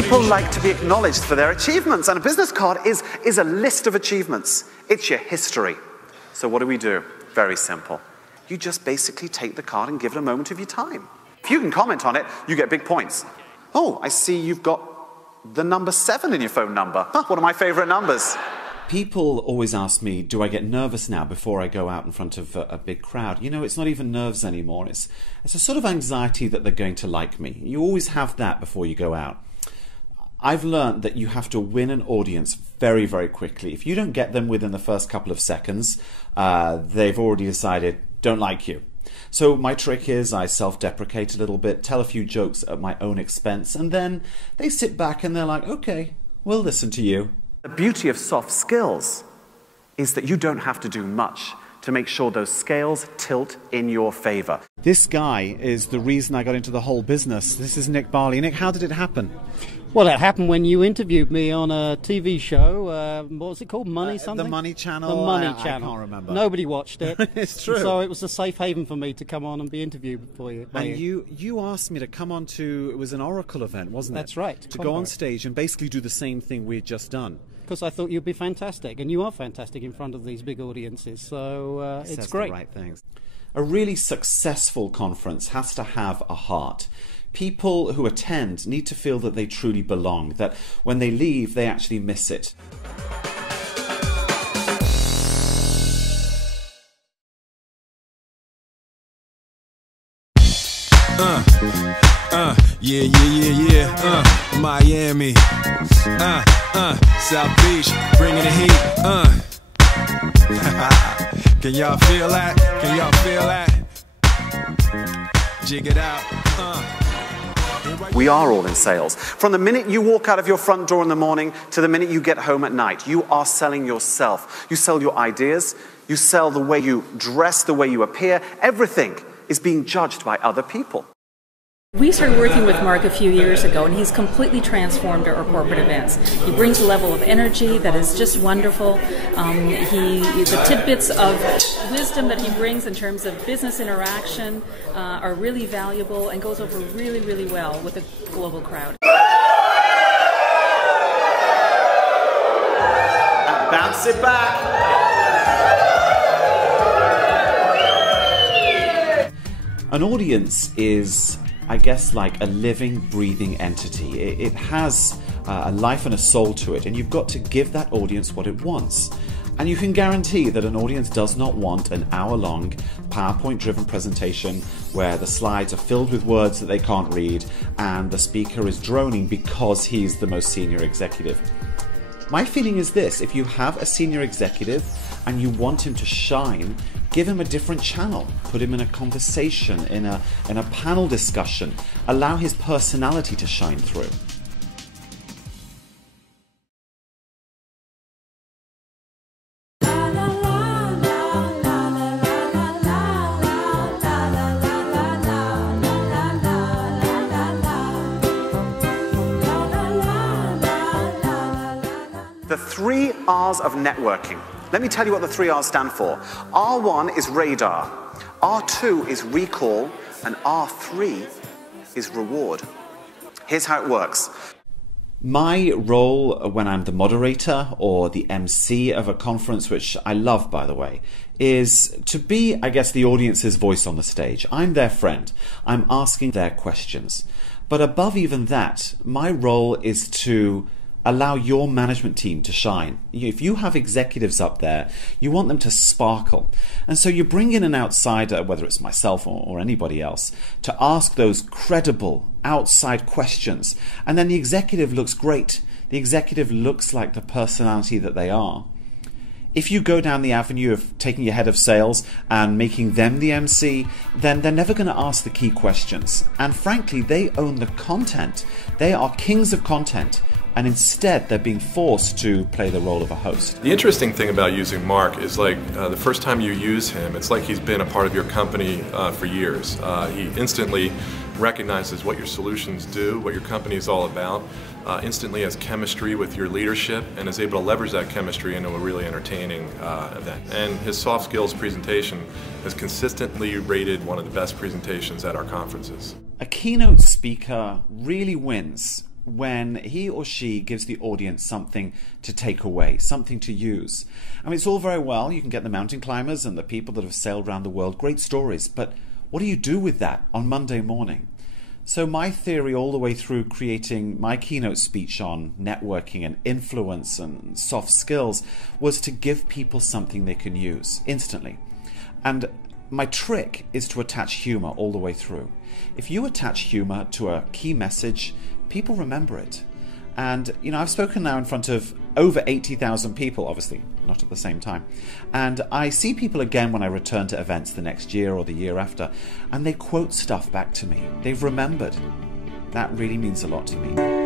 People like to be acknowledged for their achievements, and a business card is a list of achievements. It's your history. So what do? Very simple. You just basically take the card and give it a moment of your time. If you can comment on it, you get big points. Oh, I see you've got the number 7 in your phone number. One of my favorite numbers. People always ask me, do I get nervous now before I go out in front of a big crowd? You know, it's not even nerves anymore. It's a sort of anxiety that they're going to like me. You always have that before you go out. I've learned that you have to win an audience very, very quickly. If you don't get them within the first couple of seconds, they've already decided, don't like you. So my trick is I self-deprecate a little bit, tell a few jokes at my own expense, and then they sit back and they're like, okay, we'll listen to you. The beauty of soft skills is that you don't have to do much to make sure those scales tilt in your favor. This guy is the reason I got into the whole business. This is Nick Barley. Nick, how did it happen? Well, it happened when you interviewed me on a TV show. What was it called? Money something? The Money Channel. The Money I Channel. can't remember. Nobody watched it. It's true. So it was a safe haven for me to come on and be interviewed for you. And you asked me to come on to, it was an Oracle event, wasn't it? That's right. To go on stage and basically do the same thing we'd just done. Because I thought you'd be fantastic, and you are fantastic in front of these big audiences, so it's great. The right things. A really successful conference has to have a heart. People who attend need to feel that they truly belong, that when they leave, they actually miss it. Yeah. Miami. South Beach, bringing the heat. Can y'all feel that? Can y'all feel that? Jig it out. We are all in sales. From the minute you walk out of your front door in the morning to the minute you get home at night, you are selling yourself. You sell your ideas. You sell the way you dress, the way you appear. Everything is being judged by other people. We started working with Mark a few years ago, and he's completely transformed our corporate events. He brings a level of energy that is just wonderful. The tidbits of wisdom that he brings in terms of business interaction are really valuable and goes over really, really well with a global crowd. Bounce it back. An audience is, I guess, like a living, breathing entity. It has a life and a soul to it, and you've got to give that audience what it wants. And you can guarantee that an audience does not want an hour-long PowerPoint-driven presentation where the slides are filled with words that they can't read and the speaker is droning because he's the most senior executive. My feeling is this: if you have a senior executive and you want him to shine, give him a different channel. Put him in a conversation, in a panel discussion. Allow his personality to shine through. The 3 R's of networking. Let me tell you what the 3 R's stand for. R1 is radar, R2 is recall, and R3 is reward. Here's how it works. My role when I'm the moderator or the MC of a conference, which I love, by the way, is to be, I guess, the audience's voice on the stage. I'm their friend. I'm asking their questions. But above even that, my role is to allow your management team to shine. If you have executives up there, you want them to sparkle. And so you bring in an outsider, whether it's myself or anybody else, to ask those credible outside questions. And then the executive looks great. The executive looks like the personality that they are. If you go down the avenue of taking your head of sales and making them the MC, then they're never going to ask the key questions. And frankly, they own the content. They are kings of content. And instead, they're being forced to play the role of a host. The interesting thing about using Mark is like the first time you use him, it's like he's been a part of your company for years. He instantly recognizes what your solutions do, what your company is all about, instantly has chemistry with your leadership, and is able to leverage that chemistry into a really entertaining event. And his soft skills presentation is consistently rated one of the best presentations at our conferences. A keynote speaker really wins when he or she gives the audience something to take away, something to use. I mean, it's all very well. You can get the mountain climbers and the people that have sailed around the world, great stories, but what do you do with that on Monday morning? So my theory all the way through creating my keynote speech on networking and influence and soft skills was to give people something they can use instantly. And my trick is to attach humor all the way through. If you attach humor to a key message, people remember it. And, you know, I've spoken now in front of over 80,000 people, obviously not at the same time. And I see people again when I return to events the next year or the year after, and they quote stuff back to me. They've remembered. That really means a lot to me.